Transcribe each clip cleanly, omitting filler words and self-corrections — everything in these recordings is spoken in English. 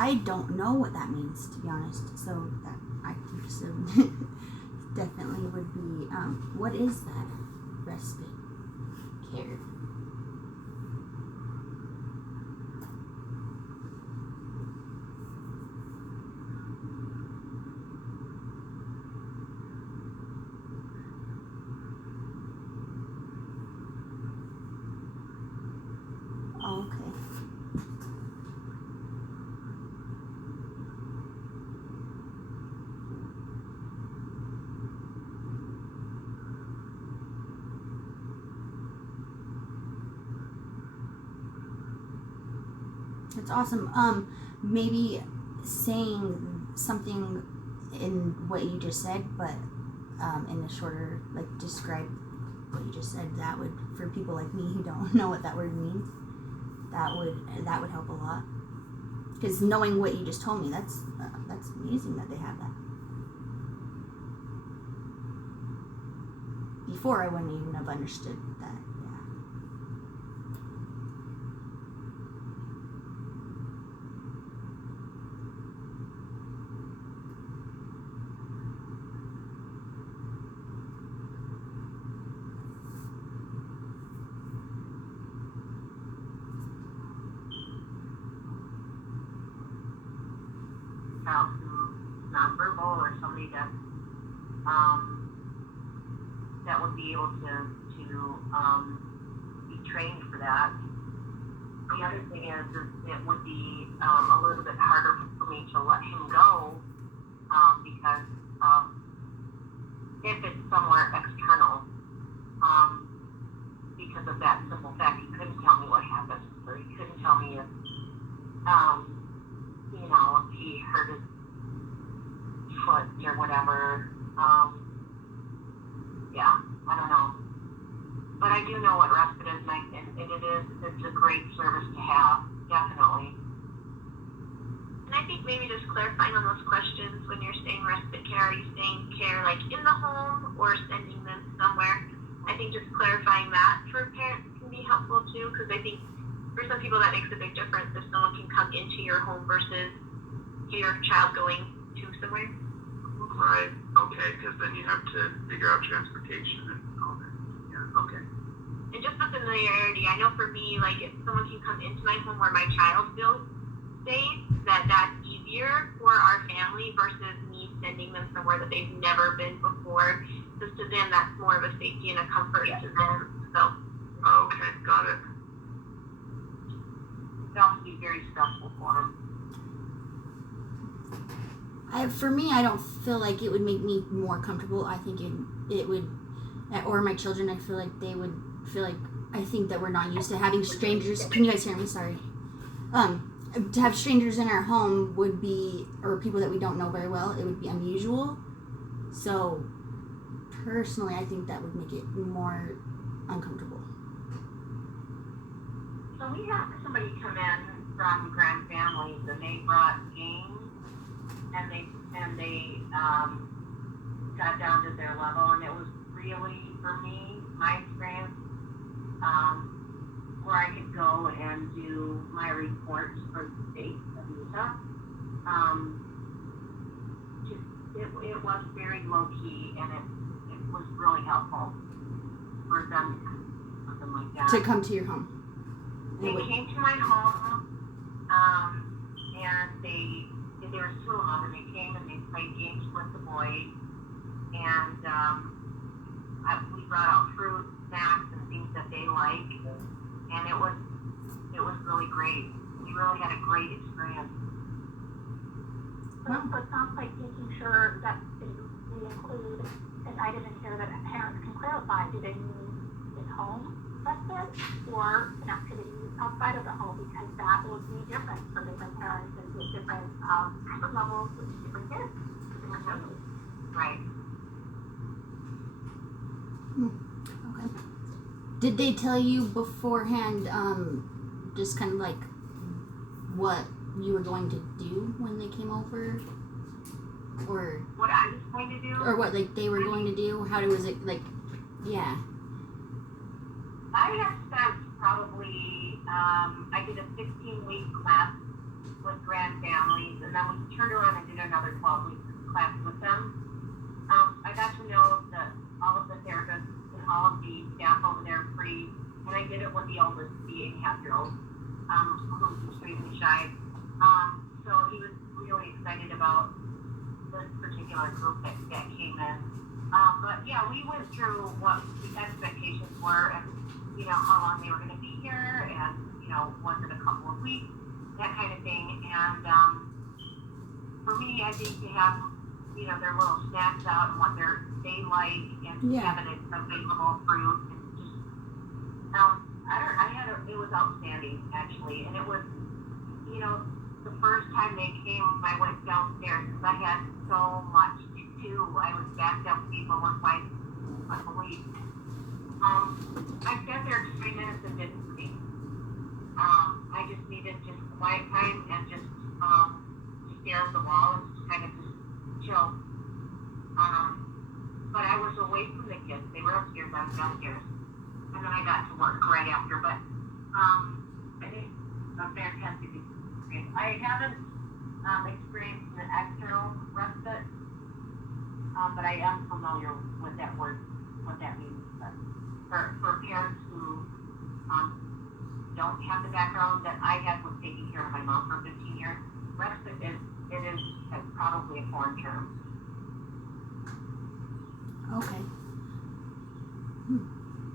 I don't know what that means, to be honest. So that I just definitely would be. What is that? Respite care. Oh, okay. That's awesome. Maybe saying something in what you just said, but in a shorter, like, describe what you just said. That would, for people like me who don't know what that word means, that would help a lot. Because knowing what you just told me, that's amazing that they have that. Before, I wouldn't even have understood that. Child who's nonverbal or somebody that that would be able to be trained for that. The other thing is it would be a little bit harder for me to let him go because if it's somewhere external, because of that simple fact, he couldn't tell me what happened, or he couldn't tell me if if he hurt his foot or whatever. I don't know. But I do know what respite is, and it's a great service to have, definitely. And I think maybe just clarifying on those questions when you're saying respite care, are you saying care like in the home or sending them somewhere? I think just clarifying that for parents can be helpful too, because I think for some people that makes a big difference if someone can come into your home versus your child going to somewhere. Right, okay, because then you have to figure out transportation and all that. Yeah, okay. And just the familiarity, I know for me, like if someone can come into my home where my child feels safe, that's easier for our family versus me sending them somewhere that they've never been before. Just to them, that's more of a safety and a comfort to them. So. Okay, got it. It can also be very stressful for them. For me, I don't feel like it would make me more comfortable. I think it would, or my children, I feel like they would feel like, I think that we're not used to having strangers. Can you guys hear me? Sorry. To have strangers in our home would be, or people that we don't know very well, it would be unusual. So, personally, I think that would make it more uncomfortable. So we had somebody come in from Grand Families, and they brought games, and they got down to their level, and it was really, for me, my experience, where I could go and do my reports for the state of Utah. It was very low key, and it was really helpful for them to do something like that. To come to your home. They came to my home, and there was 2 of them, and they came and they played games with the boys, and we brought out fruit, snacks, and things that they like, and it was really great. We really had a great experience. So it sounds like making sure that they include an item in here that parents can clarify. Do they mean in-home respite or an activity outside of the home, because that will be different for different parents and with different comfort levels with different kids, different families. Right. Okay. Did they tell you beforehand, just kind of like what you were going to do when they came over, or what I was going to do, or what like they were going to do? How was it like? Yeah. I have spent probably, I did a 16-week class with grand families, and then we turned around and did another 12-week class with them. I got to know all of the therapists and all of the staff over there free, and I did it with the oldest, the 8.5-year-old, who's extremely shy. So he was really excited about this particular group that came in. But yeah, we went through what the expectations were and, how long they were going to be here and, was it a couple of weeks, that kind of thing. And for me, I think to have, their little snacks out and what they like and having it available fruit and just, it was outstanding actually. And it was, the first time they came, I went downstairs because I had so much to do. I was backed up paperwork by a week. I sat there 3 minutes and didn't speak. I just needed just quiet time and just stare at the wall and just kind of just chill. But I was away from the kids. They were upstairs, I was downstairs. And then I got to work right after. But I think a fantastic experience. I haven't experienced an external respite, but I am familiar with that word, what that means. But for parents who don't have the background that I had with taking care of my mom for 15 years, respite is probably a foreign term. Okay.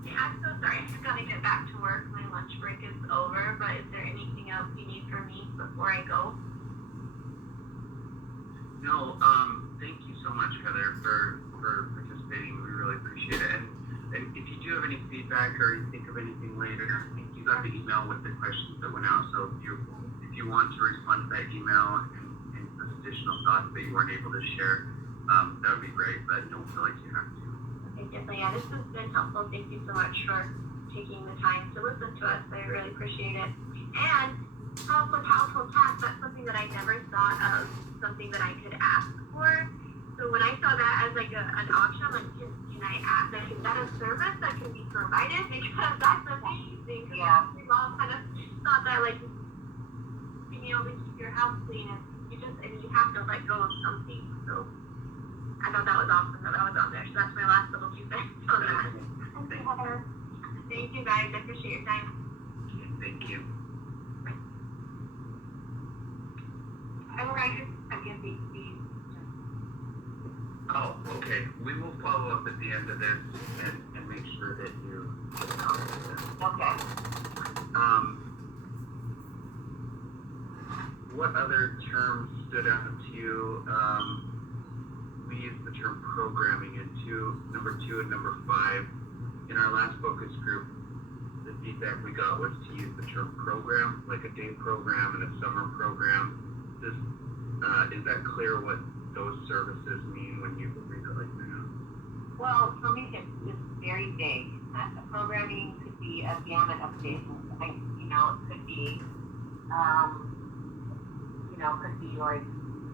Yeah, I'm so sorry. I just gotta get back to work. My lunch break is over, but is there anything else you need from me before I go? No, thank you so much, Heather, for participating. We really appreciate it. And if you do have any feedback or you think of anything later, I think you got the email with the questions that went out. So if you want to respond to that email and some additional thoughts that you weren't able to share, that would be great, but don't feel like you have to. Okay, definitely. Yeah, this has been helpful. Thank you so much for taking the time to listen to us. I really appreciate it. And household tasks, that's something that I never thought of, something that I could ask for. So when I saw that as like an option, I'm like, can I ask? Like, is that a service that can be provided? Because that's amazing. Yeah. We've all kind of thought that like being able to keep your house clean and you have to let go of something. So I thought that was awesome that was on there. So that's my last little 2 cents on that. Thank you. Thank you guys. I appreciate your time. Thank you. I get these. Oh, okay. We will follow up at the end of this and make sure that you get a copy of this. Okay. What other terms stood out to you? We used the term programming in number 2 and number 5. In our last focus group, the feedback we got was to use the term program, like a day program and a summer program. Is that clear what those services mean when you read it like that? Well, for me, it's very vague. Programming could be a gamut of things. It could be, could be like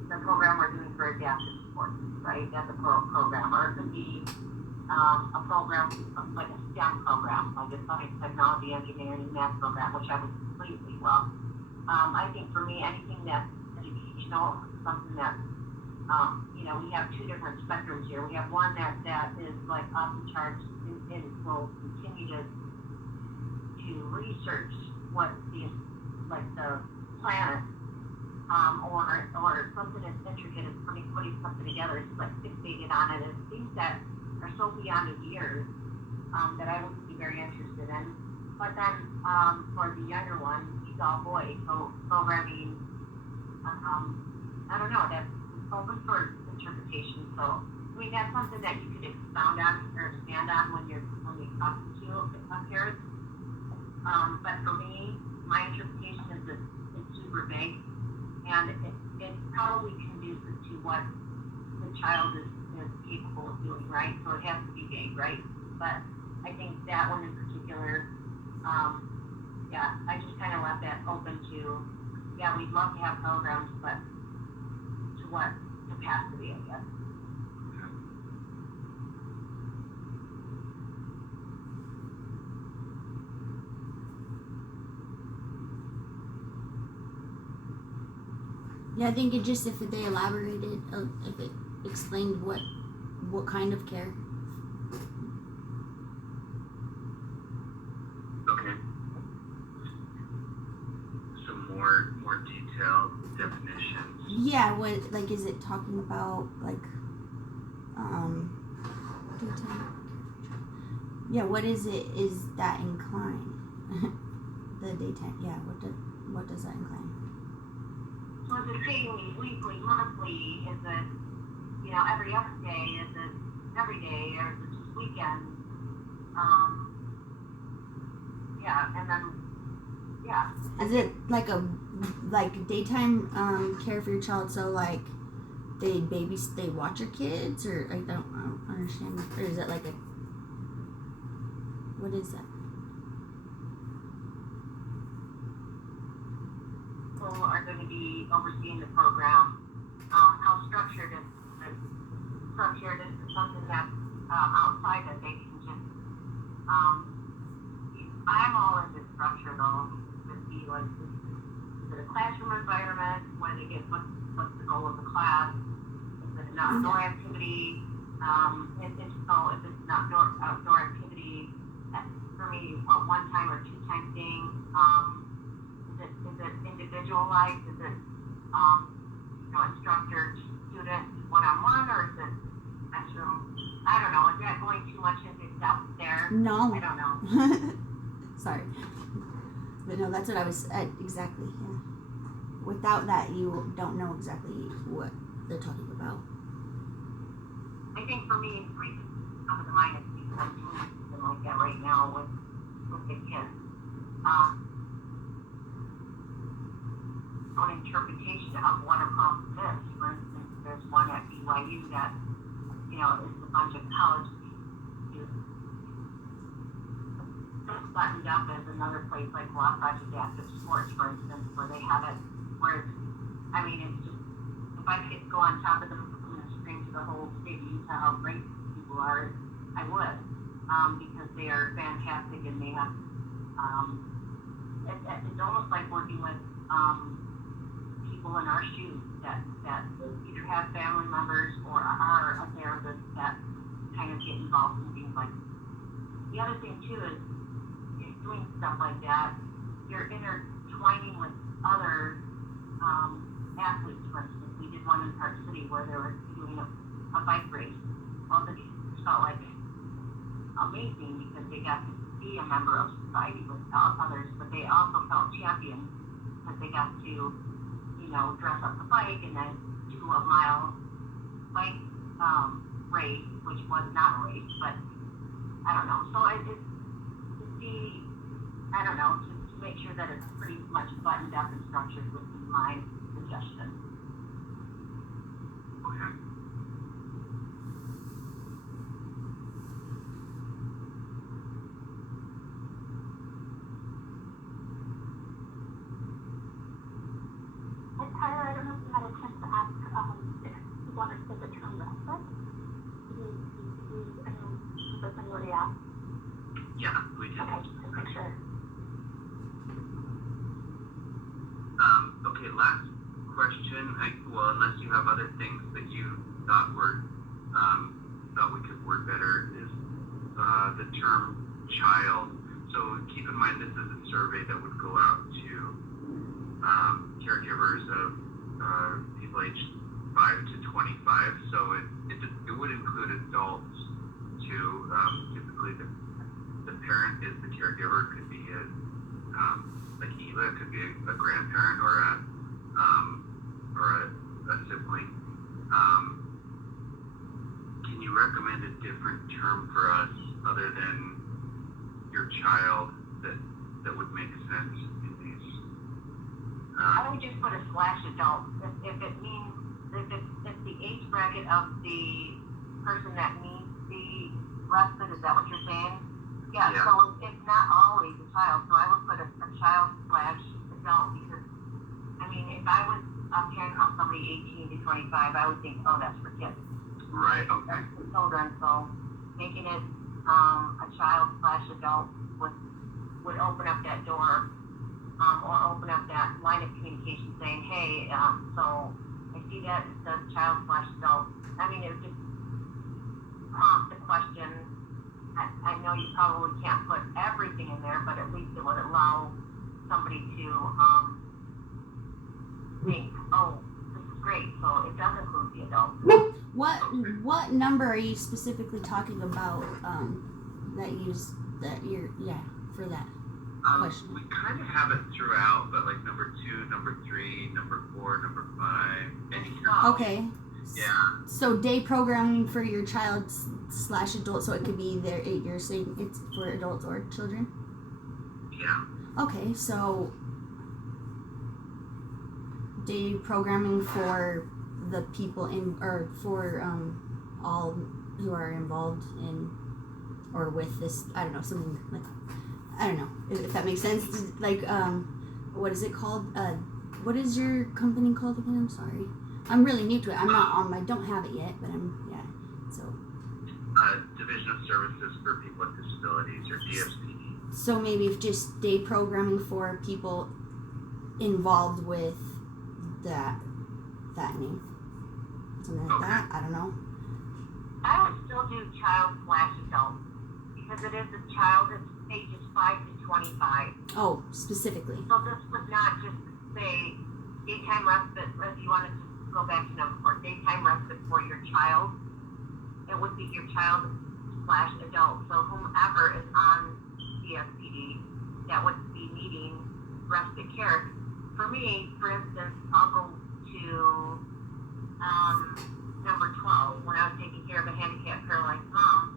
the program we're doing for adaptive sports, right? That's a program. Or it could be a program like a STEM program, like a science, technology, engineering, math program, which I would completely love. I think for me, anything that's educational, something that, we have 2 different spectrums here. We have one that is like off the charts and will continue to research what the planet, or something as intricate as putting something together, it's like fixated on it, and things that are so beyond his years, that I would be very interested in. But then, for the younger one, he's all boy, so programming, I don't know, that's open for interpretation. So, that's something that you could expound on or expand on when you're talking to a parent. But for me, my interpretation is that it's super vague, and it's probably conducive to what the child is capable of doing, right? So it has to be vague, right? But I think that one in particular, I just kind of left that open to, we'd love to have programs, but to what capacity, I guess. Yeah, I think it just if they elaborated, if it explained what kind of care. Okay. Some more detailed definitions. Yeah, what like is it talking about like daytime? Yeah, what is it? Is that incline? The daytime. Yeah, what does that incline? So is it daily, weekly, monthly? Is it, every other day? Is it every day? Or is it just weekends? Yeah, and then, yeah. Is it like daytime care for your child? So like they watch your kids, or I don't understand. Or is it like a what is that? People are going to be overseeing the program. How structured is it? Structured is something that's outside that they can just. I'm all into structure though. To see like is it a classroom environment where they get what's the goal of the class? Is it an outdoor activity? If it's an outdoor activity, for me, a one-time or two-time thing. Is it individualized? Is it instructor student one-on-one, or is it classroom? I don't know. Is that going too much into depth there? No. I don't know. Sorry, but no, that's what I was exactly. Yeah. Without that, you don't know exactly what they're talking about. I think for me, the reason top of the mind is because I'm doing something like that right now with the kids. Own interpretation of what a problem is. For instance, there's one at BYU that, is a bunch of college students. It's buttoned up as another place like Wasatch Adaptive Sports, for instance, where they have it, where it's just, if I could go on top of them and scream to the whole state of Utah how great people are, I would, because they are fantastic and they have, it's almost like working with, people in our shoes that either have family members or are a therapist that kind of get involved in things like that. The other thing too is doing stuff like that, you're intertwining with other athletes. For instance, we did one in Park City where they were doing a bike race. Well, the teachers felt like amazing because they got to be a member of society with others, but they also felt champions because they got to dress up the bike and then do a mile bike race, which was not a race, but I don't know. So to make sure that it's pretty much buttoned up and structured would be my suggestion. Okay. Tyler, I don't know if you had a chance to ask if you understood the term respite. I know that's been already asked. Yeah, we did. Okay, just make sure. Okay, last question. Unless you have other things that you thought we could word better, is the term child. So keep in mind this is a survey that would go out to caregivers of people aged 5 to 25. So it would include adults too. Typically the parent is the caregiver. It could be like Eva, it could be a grandparent or a sibling. Can you recommend a different term for us other than your child that would make sense in these? I would just put a / adult. If it means, if the age bracket of the person that needs the respite, is that what you're saying? Yeah. So it's not always a child, so I would put a child / adult, because, if I was a parent of somebody 18 to 25, I would think, oh, that's for kids. Right, okay. That's for children, so making it a child / adult would open up that door or open up that line of communication saying, hey, so I see that it says child/adult. I mean, it would just prompt the question. I know you probably can't put everything in there, but at least it would allow somebody to think, oh, this is great, so it does include the adult. What number are you specifically talking about for that question? We kind of have it throughout, but like number 2, number 3, number 4, number 5, any kind of, Okay. yeah. So day programming for your child/adult, so it could be you're saying it's for adults or children? Yeah. Okay, so day programming for the people for all who are involved in or with this, I don't know, something like, I don't know if that makes sense. Like, what is it called? What is your company called again? I'm sorry. I'm really new to it. I don't have it yet, but so. Division of Services for People with Disabilities, or DSPD. So maybe if just day programming for people involved with that name. Something like that. I don't know. I would still do child/adult because it is a child that's ages 5 to 25. Oh, specifically. So this would not just say daytime respite, if you wanted to go back to number 4, daytime respite for your child. It would be your child/adult. So whomever is on DSPD that would be needing respite care. For me, for instance, I'll go to number 12. When I was taking care of a handicapped paralyzed mom,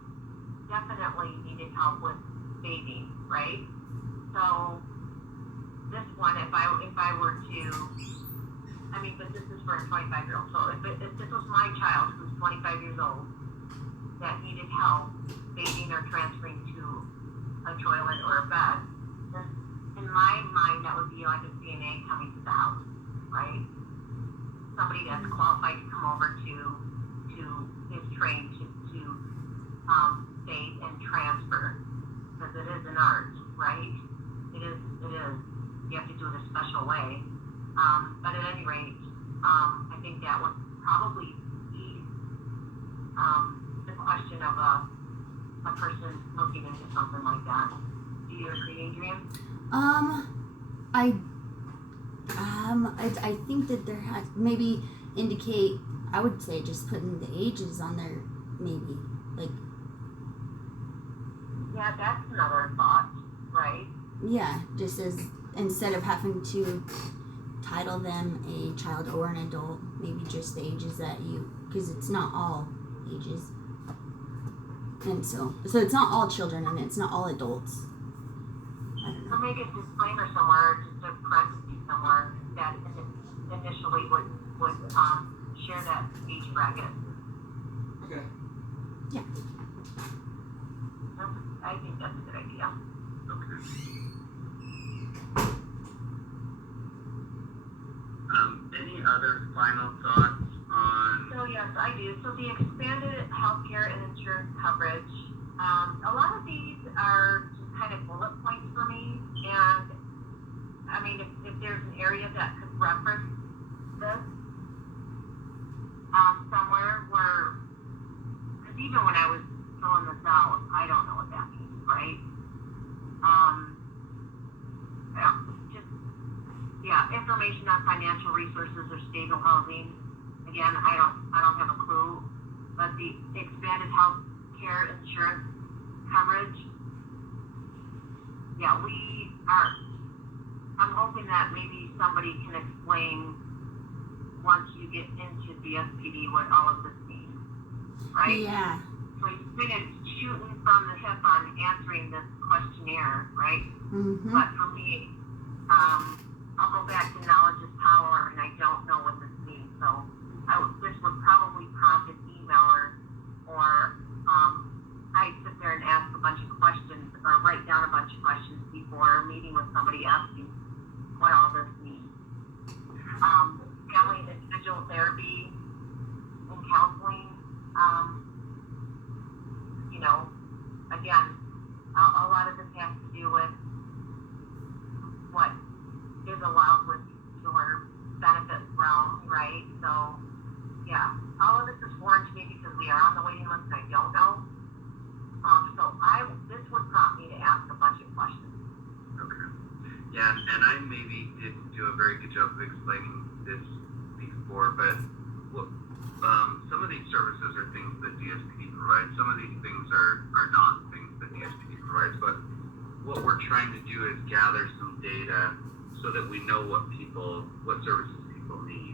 definitely needed help with bathing, right? So this one, if I were to, but this is for a 25-year-old. So if this was my child who's 25 years old that needed help bathing or transferring to a toilet or a bed, then in my mind that would be like a CNA coming to the house, right? Somebody that's qualified to come over to is trained to bathe and transfer, because it is an art, right? It is. You have to do it a special way. But at any rate, I think that would probably ease the question of a person looking into something like that. Do you agree, Adrian? I think that there has maybe indicate. I would say just putting the ages on there, maybe like. Yeah, that's another thought, right? Yeah, just as instead of having to title them a child or an adult, maybe just the ages that because it's not all ages, and so it's not all children and it's not all adults. I don't know. Or make a disclaimer somewhere, just a parenthesis somewhere that initially would share that age bracket. Okay. Yeah. I think that's a good idea. Okay. Any other final thoughts on? So yes, I do. So the expanded healthcare and insurance coverage, a lot of these are just kind of bullet points for me. And if there's an area that could reference this somewhere where, because even when I was filling this out, I don't know what that means, right? Information on financial resources or stable housing. Again, I don't have a clue. But the expanded health care insurance coverage. Yeah, I'm hoping that maybe somebody can explain once you get into DSPD what all of this means, right? Yeah. So you've been shooting from the hip on answering this questionnaire, right? Mm-hmm. But for me, I'll go back to knowledge is power, and I don't know what this means. So this would probably prompt an emailer, or I'd sit there and ask a bunch of questions, or write down a bunch of questions before meeting with somebody asking what all this means. Family and individual therapy and counseling, again, a lot of this has to do with what Yeah, and I maybe didn't do a very good job of explaining this before, but look, some of these services are things that DSPD provides. Some of these things are not things that DSPD provides. But what we're trying to do is gather some data so that we know what services people need.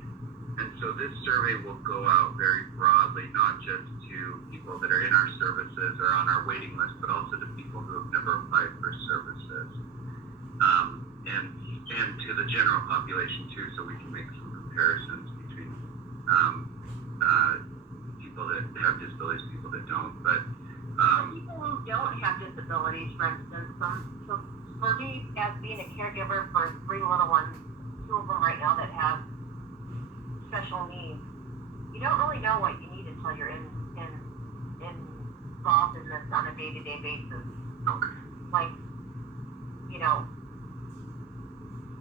And so this survey will go out very broadly, not just to people that are in our services or on our waiting list, but also to people who have never applied for services. And to the general population too, so we can make some comparisons between people that have disabilities, people that don't. But people who don't have disabilities, for instance, so for me, as being a caregiver for 3 little ones, 2 of them right now that have special needs, you don't really know what you need until you're involved in this on a day-to-day basis. okay. Like,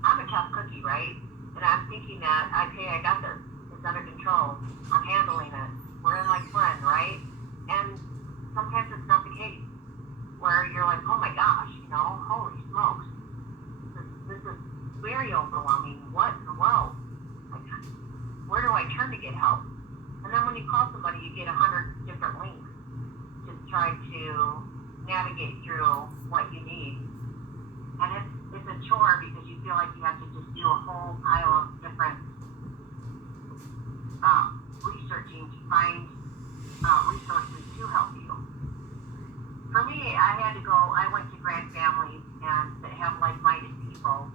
I'm a tough cookie, right? And I'm thinking that, okay, I got this. It's under control. I'm handling it. We're in like friend, right? And sometimes it's not the case. Where you're like, oh my gosh, holy smokes. This is very overwhelming. What in the world? Like, where do I turn to get help? And then when you call somebody, you get 100 different links to try to navigate through what you need. And it's a chore because you feel like you have to just do a whole pile of different researching to find resources to help you. For me, I went to Grand Families and that have like-minded people,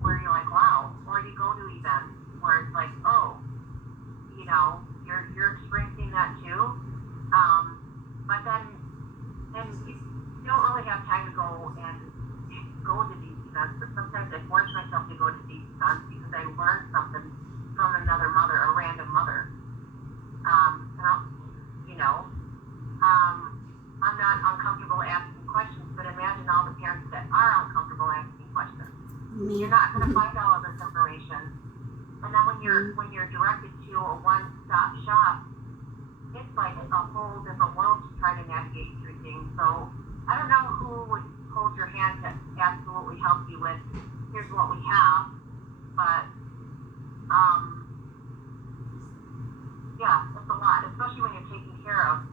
where you're like, wow, or you go to events where it's like, oh, you're experiencing that too, but then you don't really have time to go to these events, but sometimes I force myself to go to these events because I learned something from another mother, a random mother. I'm not uncomfortable asking questions, but imagine all the parents that are uncomfortable asking questions. Me. You're not going to find all of this information. And then when you're directed to a one-stop shop, it's like a whole different world to try to navigate through things. So I don't know who would hold your hand to absolutely help you with, here's what we have, but yeah, it's a lot, especially when you're taking care of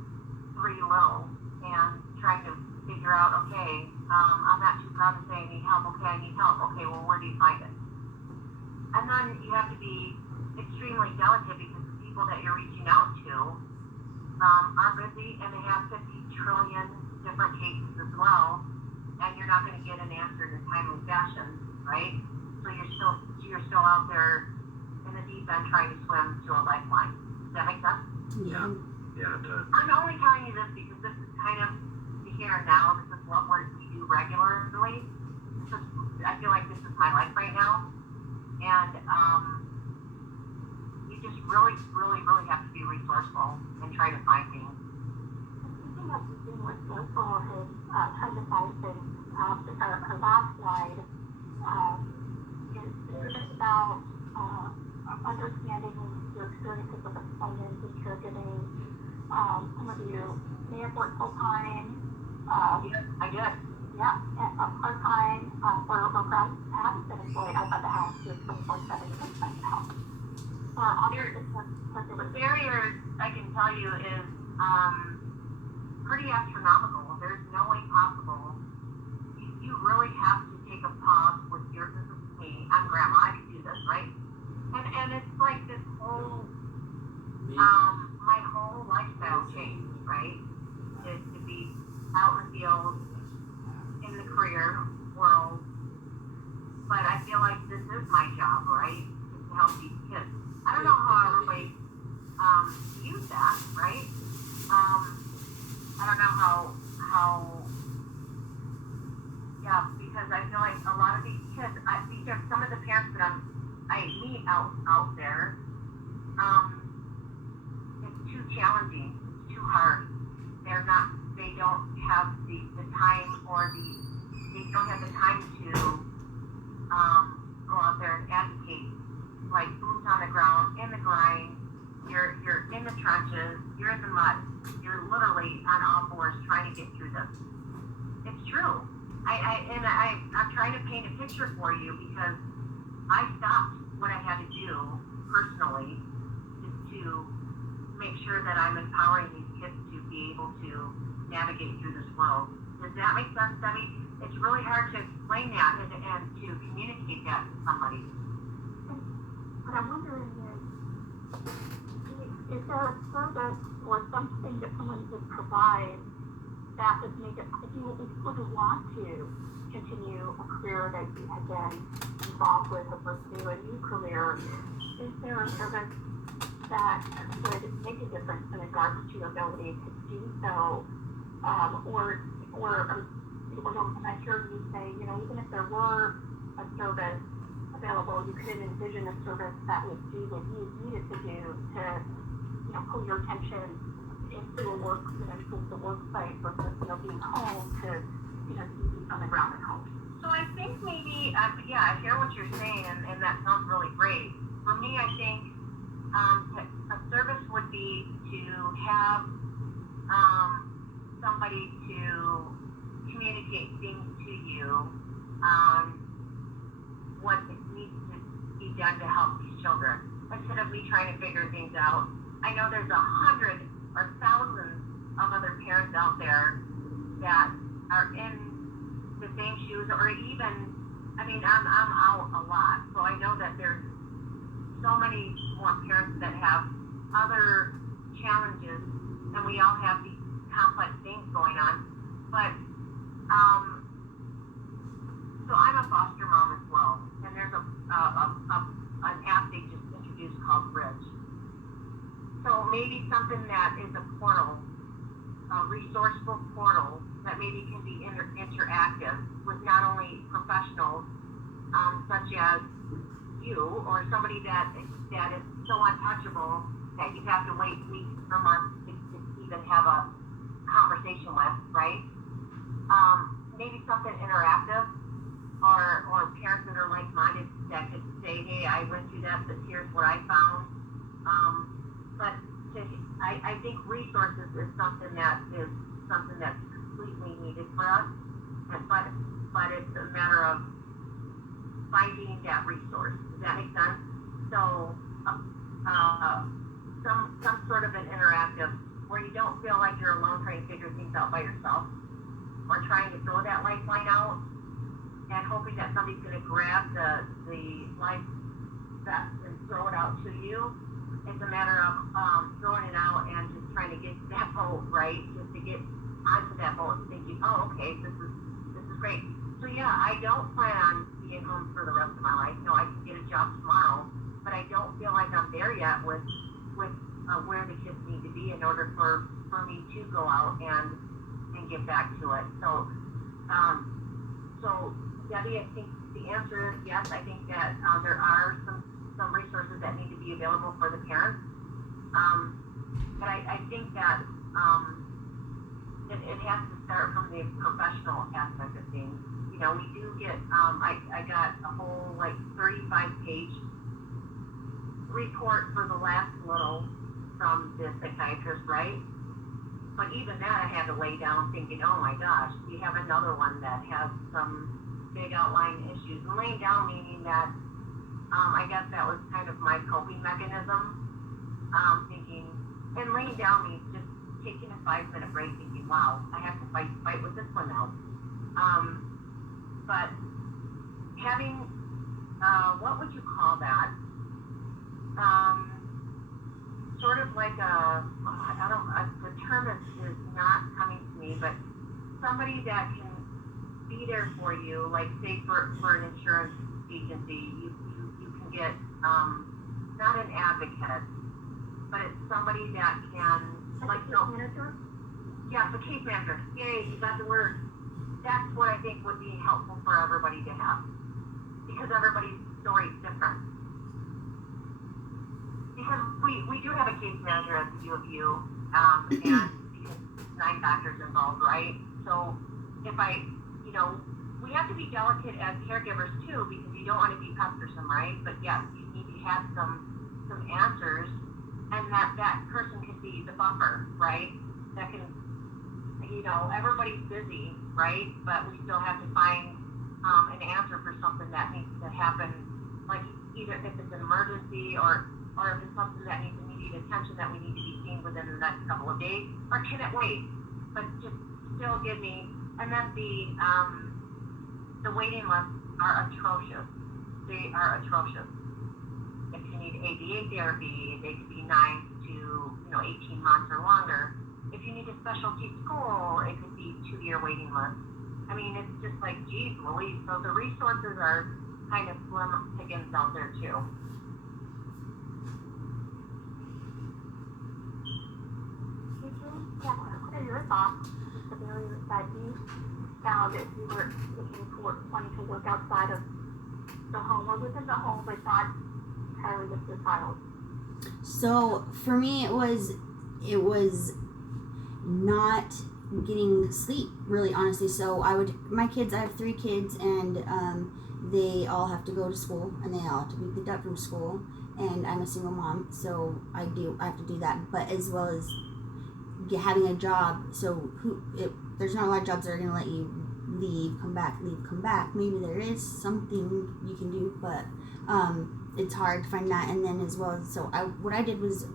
3 little and trying to figure out, okay, I'm not too proud to say I need help. Okay, I need help. Okay, well, where do you find it? And then you have to be extremely delicate because the people that you're reaching out to are busy and they have 50 trillion different cases as well, and you're not going to get an answer in a timely fashion, right? So you're still out there in the deep end trying to swim to a lifeline. Does that make sense? Yeah. Yeah, it does. I'm only telling you this because this is kind of the here and now. This is what we do regularly. I feel like this is my life right now. And you just really, really, really have to be resourceful and try to find things. Speaking of being resourceful and trying to find things, our last slide is just about understanding your experiences with employment and caregiving. Some of you may have worked full-time. I did. Yeah, and part-time, or perhaps haven't been employed outside the house, doing 24/7 inside the house. The barriers, I can tell you, is pretty astronomical. There's no way possible. You really have to take a pause with your, this is me, I'm grandma, I can do this, right? And it's like this whole, my whole lifestyle changed, right? To be out in the field, in the career world, but I feel like this is my job, right? To help these kids. I don't know how everybody views that, right? I don't know how, yeah, because I feel like a lot of these kids, these are some of the parents that I meet out there, it's too challenging, it's too hard. They don't have the time or they don't have the time to go out there and advocate, like boots on the ground, in the grind. You're in the trenches, you're in the mud, you're literally on all fours trying to get through this. It's true. I'm trying to paint a picture for you because I stopped what I had to do personally to make sure that I'm empowering these kids to be able to navigate through this world. Does that make sense, Debbie? It's really hard to explain that and to communicate that to somebody. What I'm wondering is there a service or something that someone could provide that would make it, if you would want to continue a career that you had been involved with or pursue a new career, is there a service that would make a difference in regards to your ability to do so? I heard you say, even if there were a service available, you couldn't envision a service that would do what you needed to do to, pull your attention into a work, into the work site versus, being home to, be on the ground at home. So I think maybe, I hear what you're saying, and that sounds really great. For me, I think a service would be to have somebody to communicate things to you on what needs to be done to help these children. Instead of me trying to figure things out, I know there's 100 or thousands of other parents out there that are in the same shoes, or even, I'm out a lot, so I know that there's so many more parents that have other challenges, and we all have these complex things going on. But so I'm a foster mom as well, and there's an app they just introduced called Bridge. So maybe something that is a portal, a resourceful portal that maybe can be interactive with not only professionals such as you or somebody that is so untouchable that you have to wait weeks or months to even have a conversation with, right? Maybe something interactive, or parents that are like-minded that could say, hey, I went through that, but here's what I found. I think resources is something that's completely needed for us, but it's a matter of finding that resource. Does that make sense? So some sort of an interactive where you don't feel like you're alone trying to figure things out by yourself, or trying to throw that lifeline out and hoping that somebody's going to grab the life vest and throw it out to you. It's a matter of throwing it out and just trying to get to that boat, right? Just to get onto that boat and thinking, oh, okay, this is great. So yeah, I don't plan on being home for the rest of my life. No, I can get a job tomorrow, but I don't feel like I'm there yet with where the kids need to be in order for me to go out and get back to it. So Debbie, I think the answer is yes. I think that there are some resources that need to be available for the parents. But I think that it has to start from the professional aspect of things. We do get, I got a whole 35-page report for the last little from the psychiatrist, right? But even that I had to lay down thinking, oh my gosh, we have another one that has some big outlying issues. And laying down meaning that I guess that was kind of my coping mechanism. Thinking, and laying down means just taking a 5-minute break thinking, wow, I have to fight with this one now. But having, what would you call that? Sort of like the term is not coming to me, but somebody that can be there for you, like say for an insurance agency, you can get, not an advocate, but it's somebody that can, manager? Yeah, the case manager. Yay, you got the word. That's what I think would be helpful for everybody to have, because everybody's story is different. Because we do have a case manager at the U of U, and because 9 doctors involved, right? So if we have to be delicate as caregivers too, because you don't want to be pestersome, right? But yes, you need to have some answers, and that person can be the buffer, right? That can, you know, everybody's busy, right? But we still have to find an answer for something that needs to happen, like either if it's an emergency or if it's something that needs immediate attention that we need to be seen within the next couple of days, or can it wait? But just still give me, and then the waiting lists are atrocious. They are atrocious. If you need ABA therapy, they could be 9 to 18 months or longer. If you need a specialty school, it could be 2-year waiting list. I mean, it's just like, geez Louise. So the resources are kind of slim pickings out there too. What are your thoughts? The barriers that you found if you were looking for wanting to work outside of the home or within the home, but not entirely with your child? So for me, it was not getting sleep, really, honestly. So I have 3 kids, and they all have to go to school, and they all have to be picked up from school, and I'm a single mom, so I have to do that, but as well as having a job. So there's not a lot of jobs that are going to let you leave, come back. Maybe there is something you can do, but it's hard to find that. And then as well, so what I did was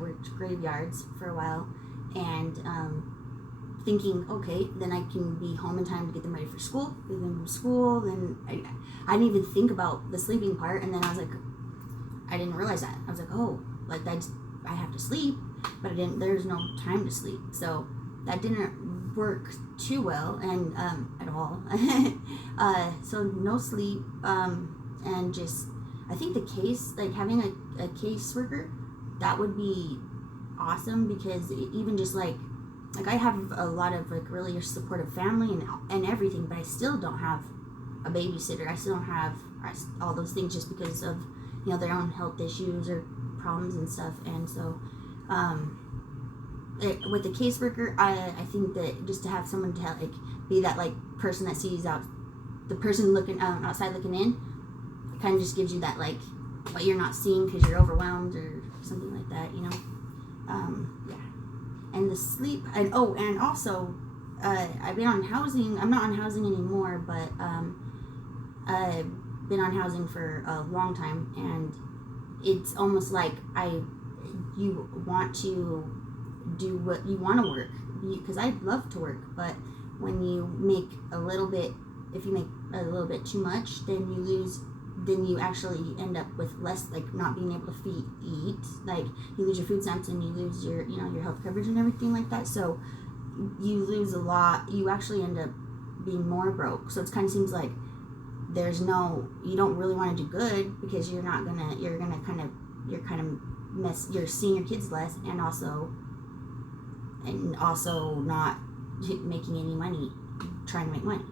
worked graveyards for a while, and thinking, okay, then I can be home in time to get them ready for school, get them from school. Then I didn't even think about the sleeping part, and then I was like, I didn't realize that. I was like, oh, like I have to sleep, but there's no time to sleep. So that didn't work too well, and at all. So no sleep, and just, I think the case, like having a caseworker, that would be awesome, because even just like I have a lot of like really supportive family and everything, but I still don't have a babysitter. I still don't have all those things, just because of their own health issues or problems and stuff. And so with the caseworker, I think that just to have someone to like be that like person that sees out, the person looking outside looking in, it kind of just gives you that like what you're not seeing because you're overwhelmed or something like that, yeah. And the sleep, and also I've been on housing. I'm not on housing anymore, but I've been on housing for a long time, and it's almost like you want to do what you want to work, because I love to work, but when you make if you make a little bit too much, then you actually end up with less, like not being able to eat, like you lose your food stamps and you lose your your health coverage and everything like that. So you lose a lot. You actually end up being more broke. So it kind of seems like you don't really want to do good, because you're seeing your kids less, and also not making any money, trying to make money.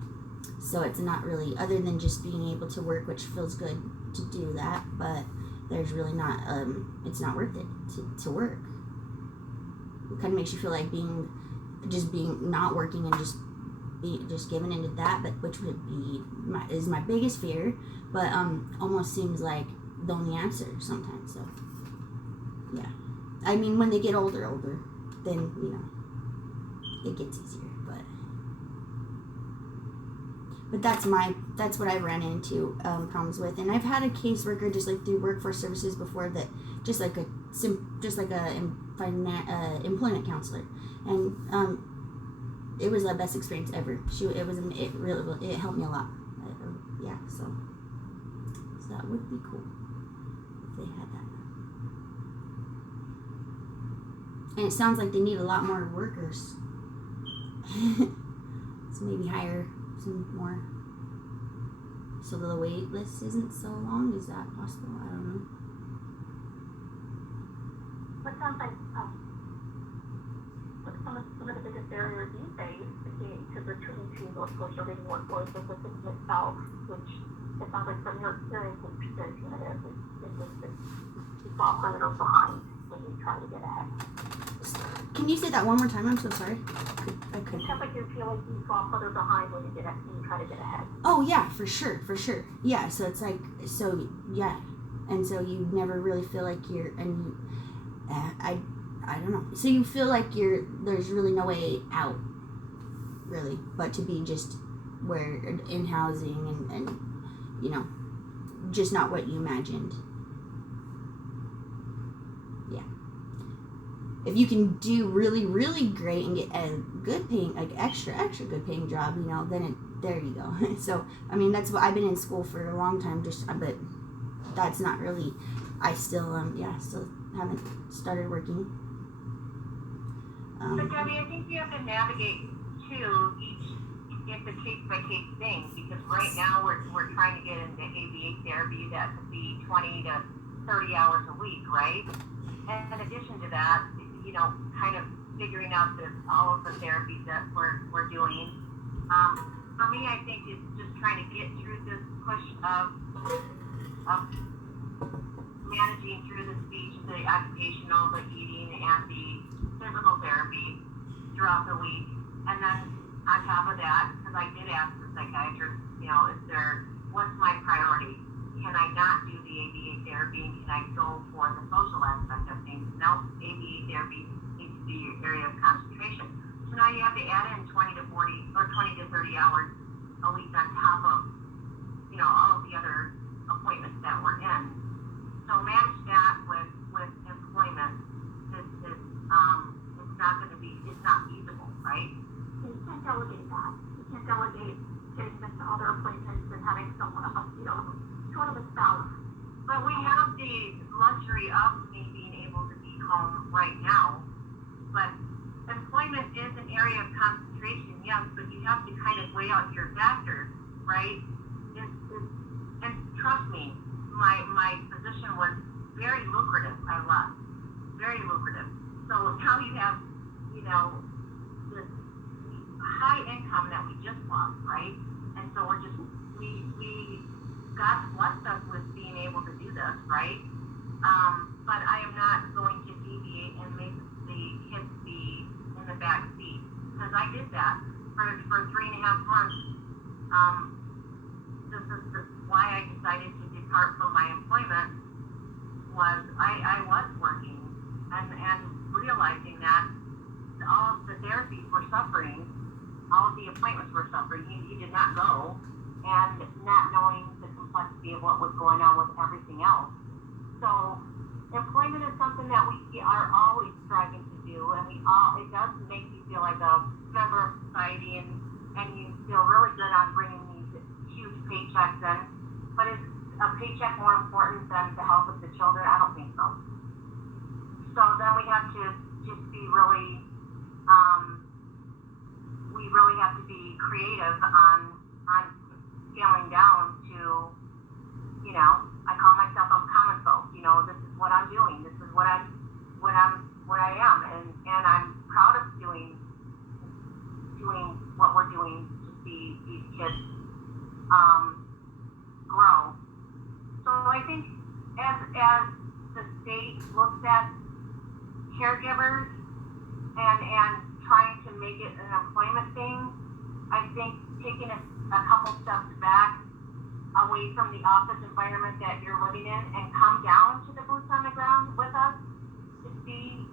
So it's not really, other than just being able to work, which feels good to do that, but there's really not, it's not worth it to work. It kind of makes you feel like being not working and just giving into that, but which would be is my biggest fear, but almost seems like the only answer sometimes. So yeah, I mean, when they get older, then it gets easier. But that's what I ran into problems with, and I've had a caseworker just like through workforce services before, that just like a employment counselor, and it was the best experience ever. It helped me a lot. Yeah, so that would be cool if they had that. And it sounds like they need a lot more workers, so maybe hire some more, so the wait list isn't so long. Is that possible? I don't know. What sounds like some of the biggest barriers these days to returning to the social living workforce is the system itself, which it sounds like from your experience is very punitive. It's just that you fall further behind when you try to get ahead. Can you say that one more time? I'm so sorry. I couldn't. It sounds like you feel like you fall further behind when you try to get ahead. Oh yeah, for sure. Yeah, so it's like, yeah, and so you never really feel like I don't know. So you feel like there's really no way out, really, but to be just where in housing and you know, just not what you imagined. Yeah. If you can do really, really great and get a good paying, like extra good paying job, you know, then there you go. So, I mean, that's what I've been in school for a long time, but that's not really, I still, still haven't started working. But Debbie, I think you have to navigate too it's a case by case thing, because right now we're trying to get into ABA therapy that could be 20 to 30 hours a week, right? And in addition to that, you know, kind of figuring out all of the therapies that we're doing. For me, I think it's just trying to get through this push of managing through the speech, the occupational, the eating, and the physical therapy throughout the week. And then on top of that, because I did ask the psychiatrist, you know, what's my priority? Can I not do the ABA therapy, and can I go for the social aspect of things? No, ABA therapy needs to be your area of concentration. So now you have to add in 20 to 40 or 20 to 30 hours a week on top of, you know, all of the other appointments that we're in. So manage that with employment is it's not feasible, right? So you can't delegate that. You can't delegate getting them to other appointments and having someone else, you know, sort of a spouse. But we have the luxury of me being able to be home right now. But employment is an area of concentration, yes, but you have to kind of weigh out your factors, right? And trust me, my position was very lucrative. I left. Very lucrative. So now you have, you know, this high income that we just lost, right? And so we God blessed us with being able to do this, right? But I am not going to deviate and make the kids be in the back seat, because I did that for 3.5 months. This is why I decided to depart from my employment. Was I was working and realizing that all of the therapies were suffering, all of the appointments were suffering. You did not go, and not knowing the complexity of what was going on with everything else. So employment is something that we are always striving to do, and it does make you feel like a member of society, and you feel really good on bringing these huge paychecks in. But is a paycheck more important than the health of the children? I don't think so. So then we have to just be really, we really have to be creative on scaling down to, you know, I call myself a common folk. You know, this is what I'm doing. This is what I am, and I'm proud of doing what we're doing to see these kids grow. So I think as the state looks at caregivers and trying to make it an employment thing, I think taking a couple steps back away from the office environment that you're living in and come down to the boots on the ground with us to see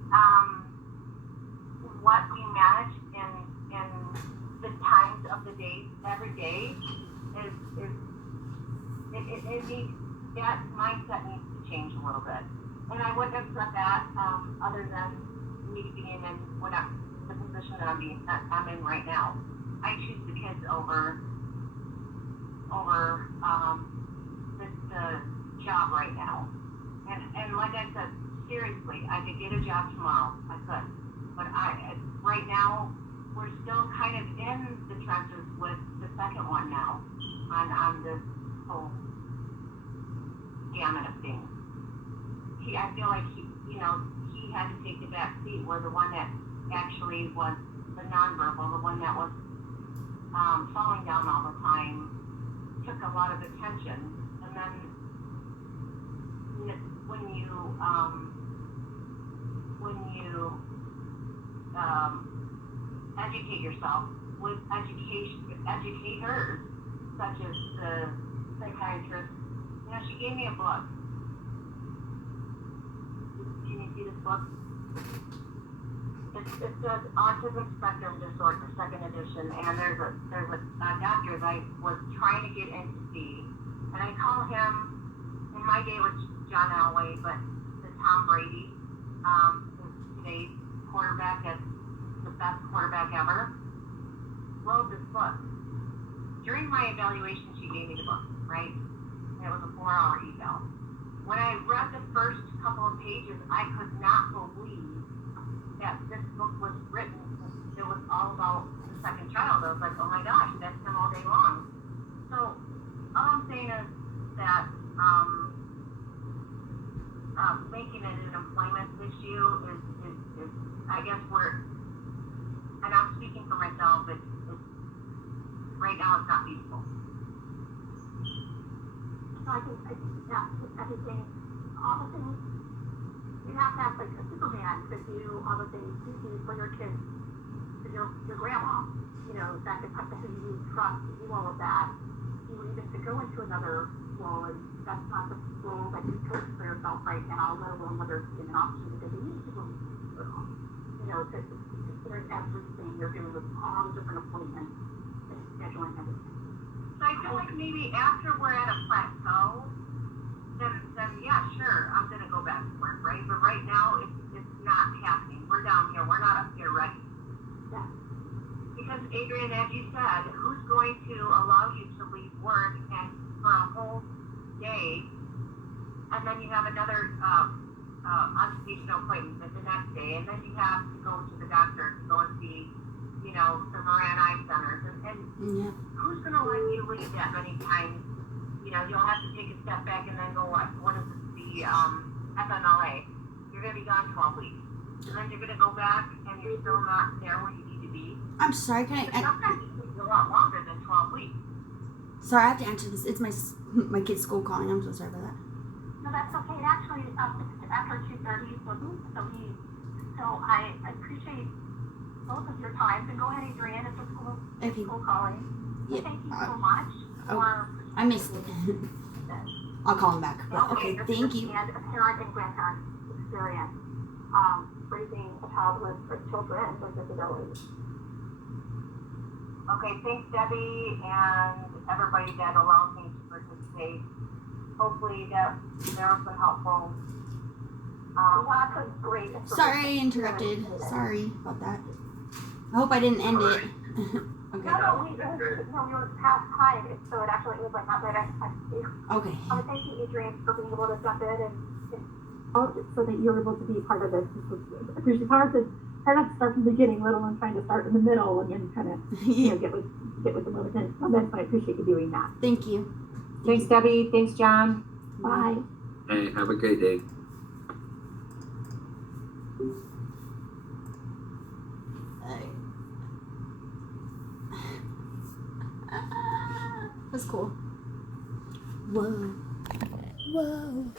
what we manage in the times of the day, every day, it needs, that mindset needs to change a little bit. And I wouldn't have said that other than me being in the position that I'm in right now. I choose the kids over the job right now. And like I said, seriously, I could get a job tomorrow. I could. But right now, we're still kind of in the trenches with the second one now on this whole gamut of things. I feel like he had to take the back seat, where the one that actually was the nonverbal, the one that was falling down all the time, took a lot of attention. And then when you educate yourself with educators, such as the psychiatrist, she gave me a book. Can you see this book? it says autism spectrum disorder, second edition, and there's a doctor that I was trying to get in to see, and I call him. In my day, it was John Elway, but the Tom Brady is today's quarterback, as the best quarterback ever. Wrote this book. During my evaluation, she gave me the book, right? And it was a 4-hour eval. When I read the first couple of pages, I could not believe that this book was written. It was all about the second child. I was like, oh my gosh, that's him all day long. So all I'm saying is that making it an employment issue is I guess and I'm speaking for myself, it's right now it's not feasible. So I think yeah, just everything, all the things, you have to have like a Superman to do all the things you do for your kids, for your grandma, you know, that could cut the who you trust to do all of that. You even to go into another role, and that's not the role that you chose for yourself right now, let alone whether it's an option, because you need to go, you know, to consider everything you're doing with all the different appointments and scheduling everything. So I feel like maybe after we're at a plateau, then yeah, sure, I'm gonna go back to work, right? But right now it's not happening. We're down here, we're not up here ready. Yeah. Because Adrian, as you said, who's going to allow you to leave work and for a whole day, and then you have another occupational appointment the next day, and then you have to go to the doctor to go and see, you know, the Moran Eye Centers, and Yeah. who's going to let you leave that many times? You know, you'll have to take a step back and then go, what is the FMLA? You're going to be gone 12 weeks. And then you're going to go back and you're still not there where you need to be. I'm sorry, But sometimes it takes a lot longer than 12 weeks. sorry, I have to answer this. It's my kid's school calling. I'm so sorry about that. No, that's okay. It actually, it's after 2:30, so I appreciate both of your times. And go ahead, Adrienne, it's a Okay. school calling. So Yep. thank you so much for I missed it. I'll call him back. But okay, thank you. And a parent and grandparent experience raising a child with children with disabilities. Okay, thanks, Debbie, and everybody that allows me to participate. Hopefully that was some helpful. Lots of great information. Sorry I interrupted. Sorry about that. I hope I didn't end it. Okay. No, we were past time, so it actually was like not right at time. Okay. Thank you, Adrienne, for being able to jump in and so that you're able to be part of this. It's hard to start from the beginning, let alone trying to start in the middle and then kind of get with the movement. So I appreciate you doing that. Thank you. Thanks, Debbie. Thanks, John. Bye. Hey, have a great day. That's cool. Whoa. Whoa.